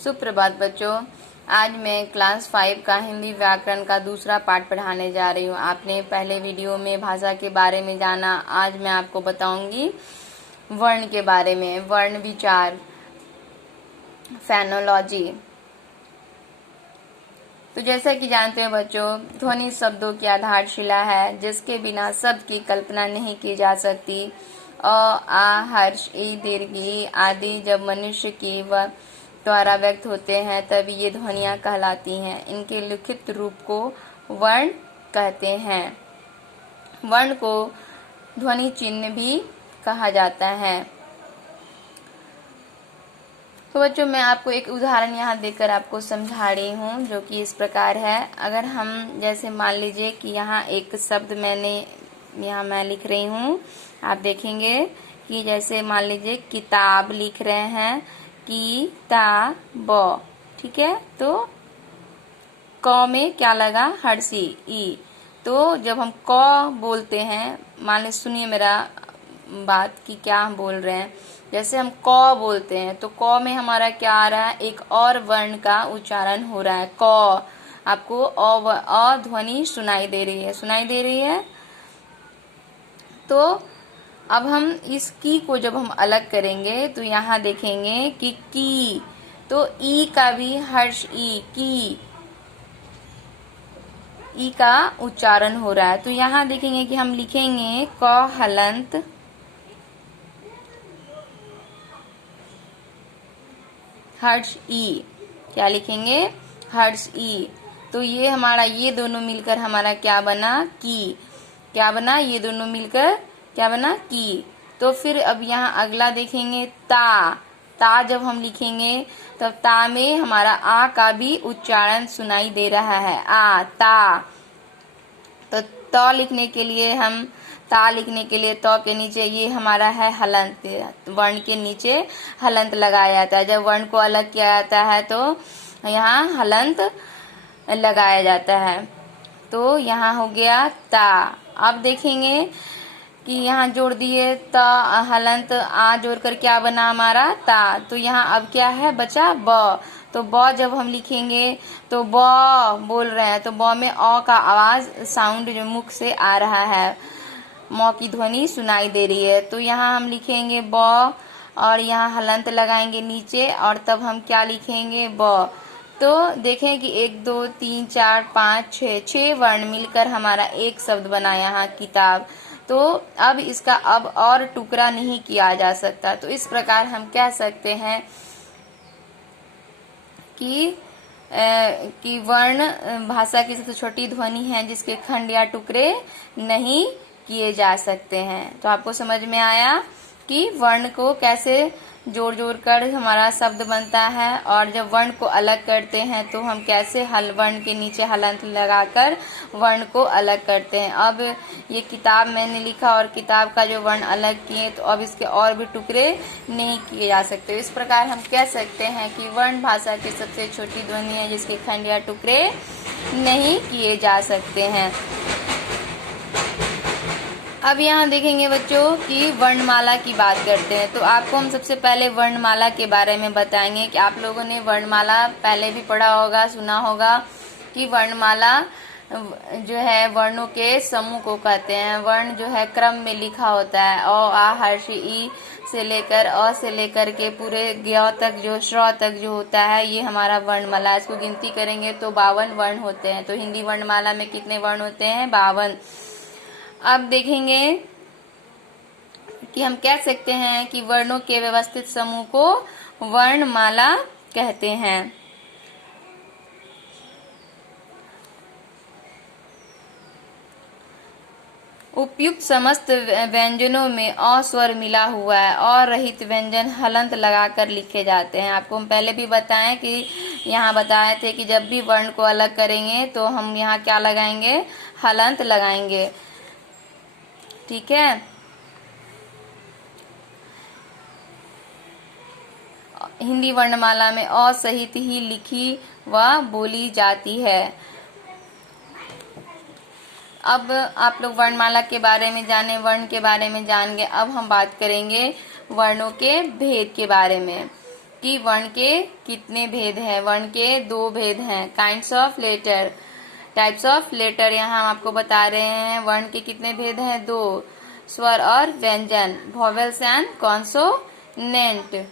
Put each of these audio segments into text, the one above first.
सुप्रभात बच्चों। आज मैं क्लास 5 का हिंदी व्याकरण का दूसरा पाठ पढ़ाने जा रही हूँ। आपने पहले वीडियो में भाषा के बारे में जाना। आज मैं आपको बताऊंगी वर्ण के बारे में। वर्ण विचार, फेनोलॉजी। तो जैसा कि जानते हैं बच्चों, ध्वनि शब्दों की आधारशिला है जिसके बिना शब्द की कल्पना नहीं की जा सकती। अ, आ, हर्ष, ई, दीर्घ, ई आदि जब मनुष्य की द्वारा व्यक्त होते हैं तब ये ध्वनियाँ कहलाती हैं। इनके लिखित रूप को वर्ण कहते हैं। वर्ण को ध्वनि चिन्ह भी कहा जाता है। तो बच्चों, मैं आपको एक उदाहरण यहाँ देकर आपको समझा रही हूँ जो कि इस प्रकार है। अगर हम जैसे मान लीजिए कि यहाँ एक शब्द मैं लिख रही हूँ। आप देखेंगे कि जैसे मान लीजिए किताब लिख रहे हैं, किताब, ठीक है। तो क में क्या लगा? हर्षी, ई। तो जब हम क बोलते हैं, मान लीजिए सुनिए मेरा बात कि क्या हम बोल रहे हैं। जैसे हम क बोलते हैं तो क में हमारा क्या आ रहा है? एक और वर्ण का उच्चारण हो रहा है, क। आपको अ ध्वनि सुनाई दे रही है। तो अब हम इस की को जब हम अलग करेंगे तो यहाँ देखेंगे कि की, तो ई का भी हर्ष, ई का उच्चारण हो रहा है। तो यहाँ देखेंगे कि हम लिखेंगे क हलंत हर्ष ई। क्या लिखेंगे? हर्ष ई। तो ये हमारा ये दोनों मिलकर हमारा क्या बना? की। क्या बना? ये दोनों मिलकर क्या बना? की। तो फिर अब यहाँ अगला देखेंगे ता जब हम लिखेंगे तब ता में हमारा आ का भी उच्चारण सुनाई दे रहा है, आ, ता। तो त लिखने के लिए त के नीचे ये हमारा है हलंत। वर्ण के नीचे हलंत लगाया जाता है। जब वर्ण को अलग किया जाता है तो यहाँ हलंत लगाया जाता है। तो यहाँ हो गया ता। अब देखेंगे कि यहाँ जोड़ दिए त हलंत आ जोड़कर क्या बना हमारा? ता। तो यहाँ अब क्या है बचा? ब। तो ब जब हम लिखेंगे तो ब बोल रहे हैं तो ब में अ का आवाज साउंड जो मुख से आ रहा है, म की ध्वनि सुनाई दे रही है। तो यहाँ हम लिखेंगे ब और यहाँ हलंत लगाएंगे नीचे और तब हम क्या लिखेंगे? ब। तो देखें कि 1 2 3 4 5 6 वर्ण मिलकर हमारा एक शब्द बना यहाँ किताब। तो अब इसका अब और टुकड़ा नहीं किया जा सकता। तो इस प्रकार हम कह सकते हैं कि वर्ण भाषा की सबसे छोटी ध्वनि है जिसके खंड या टुकड़े नहीं किए जा सकते हैं। तो आपको समझ में आया कि वर्ण को कैसे जोड़ कर हमारा शब्द बनता है, और जब वर्ण को अलग करते हैं तो हम कैसे वर्ण के नीचे हलंत लगाकर वर्ण को अलग करते हैं। अब ये किताब मैंने लिखा और किताब का जो वर्ण अलग किए तो अब इसके और भी टुकड़े नहीं किए जा सकते। इस प्रकार हम कह सकते हैं कि वर्ण भाषा की सबसे छोटी ध्वनि है जिसके खंड या टुकड़े नहीं किए जा सकते हैं। अब यहाँ देखेंगे बच्चों कि वर्णमाला की बात करते हैं। तो आपको हम सबसे पहले वर्णमाला के बारे में बताएंगे कि आप लोगों ने वर्णमाला पहले भी पढ़ा होगा, सुना होगा कि वर्णमाला जो है वर्णों के समूह को कहते हैं। वर्ण जो है क्रम में लिखा होता है, अ आ हर्ष ई से लेकर अ से लेकर के पूरे ज्ञ तक जो श्र तक जो होता है ये हमारा वर्णमाला। इसको गिनती करेंगे तो 52 वर्ण होते हैं। तो हिंदी वर्णमाला में कितने वर्ण होते हैं? 52। अब देखेंगे कि हम कह सकते हैं कि वर्णों के व्यवस्थित समूह को वर्णमाला कहते हैं। उपयुक्त समस्त व्यंजनों में अ स्वर मिला हुआ है और रहित व्यंजन हलंत लगाकर लिखे जाते हैं। आपको हम पहले भी बताएं कि यहाँ बताए थे कि जब भी वर्ण को अलग करेंगे तो हम यहाँ क्या लगाएंगे? हलंत लगाएंगे, ठीक है। हिंदी वर्णमाला में अ सहित ही लिखी व बोली जाती है। अब आप लोग वर्णमाला के बारे में जाने, वर्ण के बारे में जान गए। अब हम बात करेंगे वर्णों के भेद के बारे में। कि वर्ण के कितने भेद हैं। वर्ण के 2 भेद हैं। Kinds of letter, types of letter यहाँ हम आपको बता रहे हैं। वर्ण के कितने भेद हैं? 2, स्वर और व्यंजन, वॉवेल्स एंड कॉन्सोनेंट।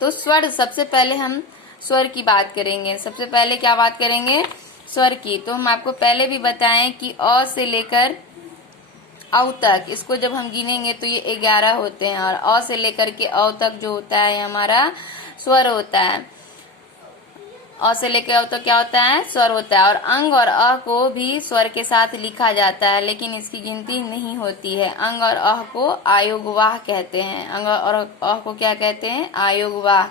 तो स्वर, सबसे पहले हम स्वर की बात करेंगे। सबसे पहले क्या बात करेंगे? स्वर की। तो हम आपको पहले भी बताएं कि अ से लेकर औ तक, इसको जब हम गिनेंगे तो ये 11 होते हैं, और अ से लेकर के औ तक जो होता है हमारा स्वर होता है। अ से लेकर औ तक क्या होता है? स्वर होता है। और अंग और अ को भी स्वर के साथ लिखा जाता है, लेकिन इसकी गिनती नहीं होती है। अंग और अ को आयोगवाह कहते हैं। अंग और अ को क्या कहते हैं? आयोगवाह।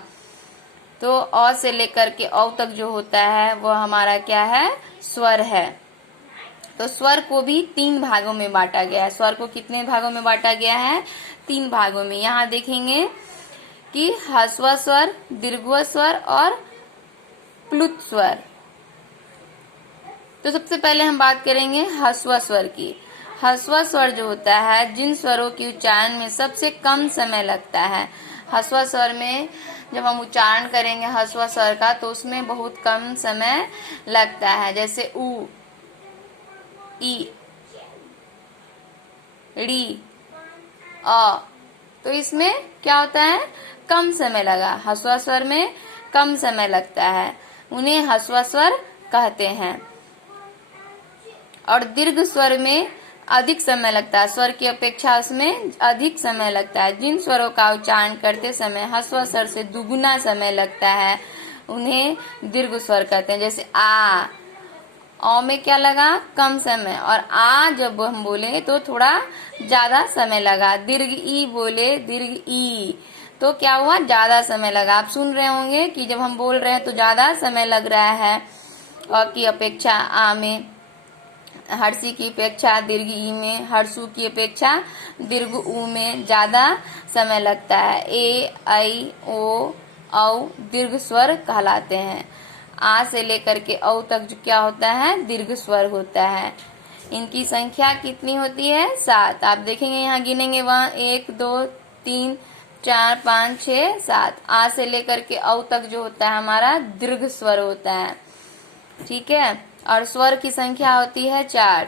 तो अ से लेकर के औ तक जो होता है वो हमारा क्या है? स्वर है। तो स्वर को भी 3 भागों में बांटा गया है। स्वर को कितने भागों में बांटा गया है? 3 भागों में। यहाँ देखेंगे कि ह्रस्व स्वर, दीर्घ स्वर और प्लुत स्वर। तो सबसे पहले हम बात करेंगे ह्रस्व स्वर की। ह्रस्व स्वर जो होता है, जिन स्वरों की उच्चारण में सबसे कम समय लगता है। ह्रस्व स्वर में जब हम उच्चारण करेंगे ह्रस्व स्वर का, तो उसमें बहुत कम समय लगता है। जैसे उ, ई, ड़ी, अ। तो इसमें क्या होता है? कम समय लगा। ह्रस्व स्वर में कम समय लगता है, उन्हें ह्रस्व स्वर कहते हैं। और दीर्घ स्वर में अधिक समय लगता है। स्वर की अपेक्षा उसमें अधिक समय लगता है। जिन स्वरों का उच्चारण करते समय ह्रस्व स्वर से दुगुना समय लगता है, उन्हें दीर्घ स्वर कहते हैं। जैसे आ, औ में क्या लगा? कम समय। और आ जब हम बोले तो थोड़ा ज्यादा समय लगा। दीर्घ ई बोले, दीर्घ ई, तो क्या हुआ? ज्यादा समय लगा। आप सुन रहे होंगे कि जब हम बोल रहे हैं तो ज्यादा समय लग रहा है। अ की अपेक्षा आ में, हर्षी की अपेक्षा दीर्घ ई में, हर्षु की अपेक्षा दीर्घ ऊ में ज्यादा समय लगता है। ए, ऐ, ओ, औ दीर्घ स्वर कहलाते हैं। आ से लेकर के औ तक जो क्या होता है? दीर्घ स्वर होता है। इनकी संख्या कितनी होती है? 7। आप देखेंगे यहाँ गिनेंगे, वहाँ 1, 2, 3, 4, 5, 6, 7। आ से लेकर के औ तक जो होता है हमारा दीर्घ स्वर होता है। ठीक है। और स्वर की संख्या होती है 4।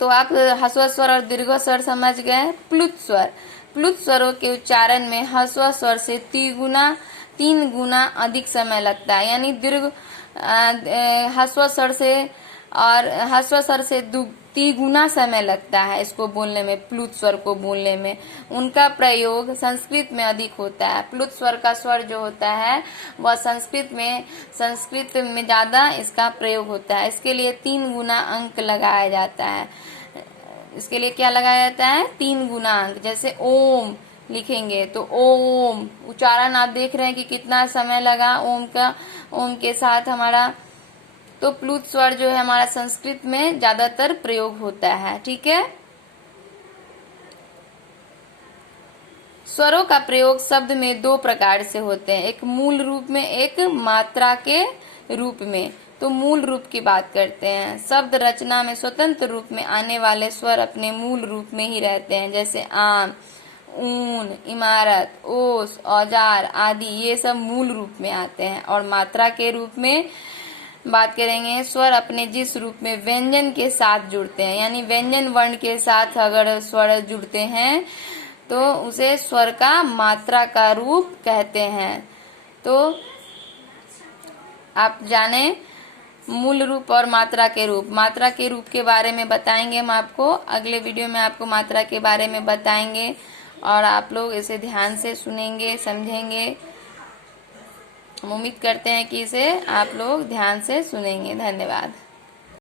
तो आप ह्रस्व स्वर और दीर्घ स्वर समझ गए। प्लुत स्वर, प्लुत स्वरों के उच्चारण में ह्रस्व स्वर से 3 गुना अधिक समय लगता है। यानी दीर्घ ह्रस्व स्वर से, और ह्रस्व स्वर से 3 गुना समय लगता है इसको बोलने में, प्लुत स्वर को बोलने में। उनका प्रयोग संस्कृत में अधिक होता है। प्लुत स्वर का स्वर जो होता है वह संस्कृत में ज्यादा इसका प्रयोग होता है। इसके लिए 3 गुना अंक लगाया जाता है। इसके लिए क्या लगाया जाता है? 3 गुना अंक। जैसे ओम लिखेंगे तो ओम, उच्चारण आप देख रहे हैं कि कितना समय लगा ओम का, ओम के साथ हमारा। तो प्लुत स्वर जो है हमारा संस्कृत में ज्यादातर प्रयोग होता है। ठीक है। स्वरों का प्रयोग शब्द में 2 प्रकार से होते हैं, एक मूल रूप में, एक मात्रा के रूप में। तो मूल रूप की बात करते हैं। शब्द रचना में स्वतंत्र रूप में आने वाले स्वर अपने मूल रूप में ही रहते हैं। जैसे आम, ऊन, इमारत, ओस, औजार आदि, ये सब मूल रूप में आते हैं। और मात्रा के रूप में बात करेंगे, स्वर अपने जिस रूप में व्यंजन के साथ जुड़ते हैं, यानी व्यंजन वर्ण के साथ अगर स्वर जुड़ते हैं तो उसे स्वर का मात्रा का रूप कहते हैं। तो आप जाने मूल रूप और मात्रा के रूप। मात्रा के रूप के बारे में बताएंगे हम आपको अगले वीडियो में, आपको मात्रा के बारे में बताएंगे, और आप लोग इसे ध्यान से सुनेंगे, समझेंगे। हम उम्मीद करते हैं कि इसे आप लोग ध्यान से सुनेंगे। धन्यवाद।